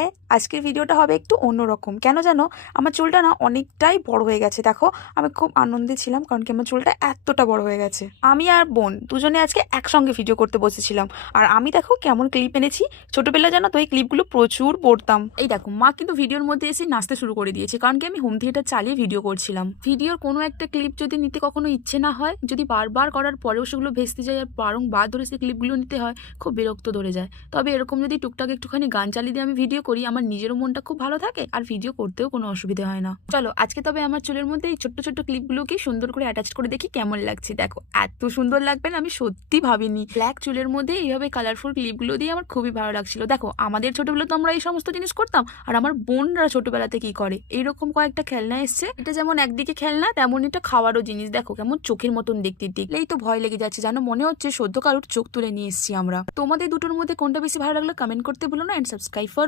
High, আজকের ভিডিওটা হবে একটু অন্যরকম। কেন জানো, আমার চুলটা না অনেকটাই বড় হয়ে গেছে। দেখো, আমি খুব আনন্দে ছিলাম কারণ কি আমার চুলটা এতটা বড় হয়ে গেছে। আমি আর বোন দুজনে আজকে একসঙ্গে ভিডিও করতে বসেছিলাম। আর আমি দেখো কেমন ক্লিপ এনেছি। ছোটবেলা জানো তো এই ক্লিপগুলো প্রচুর পড়তাম। এই দেখো, মা কিন্তু ভিডিওর মধ্যে এসে নাচতে শুরু করে দিয়েছে কারণ কি আমি হোম থিয়েটার চালিয়ে ভিডিও করছিলাম। ভিডিওর কোনো একটা ক্লিপ যদি নিতে কখনো ইচ্ছে না হয়, যদি বারবার করার পরেও সেগুলো ভেস্তে যায় আর বারংবার ধরে সেই ক্লিপগুলো নিতে হয়, খুব বিরক্ত ধরে যায়। তবে এরকম যদি টুকটাক একটুখানি গান চালিয়ে দিয়ে আমি ভিডিও করি, আমার নিজেরও মনটা খুব ভালো থাকে আর ভিডিও করতেও কোনো অসুবিধা হয় না। চলো আজকে তবে আমার চুলের মধ্যে এই ছোট্ট ছোট্ট ক্লিপগুলোকে সুন্দর করে অ্যাটাচ করে দেখি কেমন লাগছে। দেখো এত সুন্দর লাগবে না, আমি সত্যি ভাবিনি। ব্ল্যাক চুলের মধ্যে এইভাবে কালারফুল ক্লিপগুলো দিয়ে আমার খুবই ভালো লাগছিল। দেখো আমাদের ছোটবেলা তো আমরা এই সমস্ত জিনিস করতাম, আর আমার বোনরা ছোটবেলাতে কি করে, এইরকম কয়েকটা খেলনা এসছে। এটা যেমন একদিকে খেলনা, তেমন এটা খাওয়ারও জিনিস। দেখো কেমন চোখের মতন দেখতে, দেখলেই তো ভয় লেগে যাচ্ছে, জানো মনে হচ্ছে সদ্য কারোর চোখ তুলে নিয়ে এসছি আমরা। তোমাদের দুটোর মধ্যে কোনটা বেশি ভালো লাগলো কমেন্ট করতে ভুলো না, এন্ড সাবস্ক্রাইব ফর